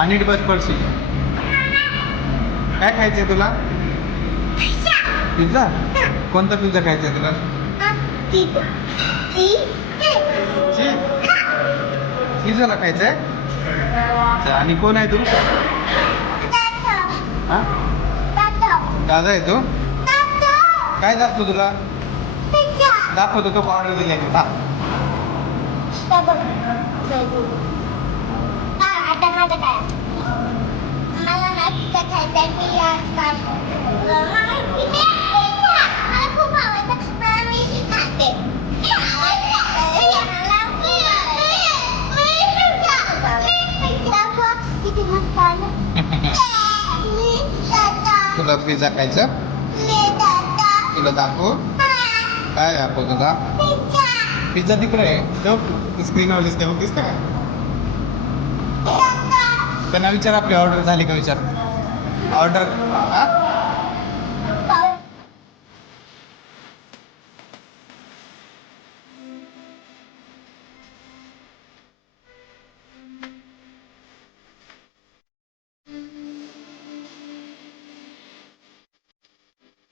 आणि बस पडशील. काय खायचंय तुला? पिझ्झा. कोणता पिझ्झा खायचा तुला? पिझ्झाला खायचंय. आणि कोण आहे तू? हा, दादा आहे तू. काय दाखवतो तुला? दाखवतो तो ऑर्डर दिलाय तुला. तुला पिझ्झा खायचा? तुला दाखवू? काय दाखवू तुला? पिझ्झा तिकडे आहे. स्क्रीनवर दिसते, बघ दिसतं का? त्यांना विचार आपली ऑर्डर झाली का विचार. ऑर्डर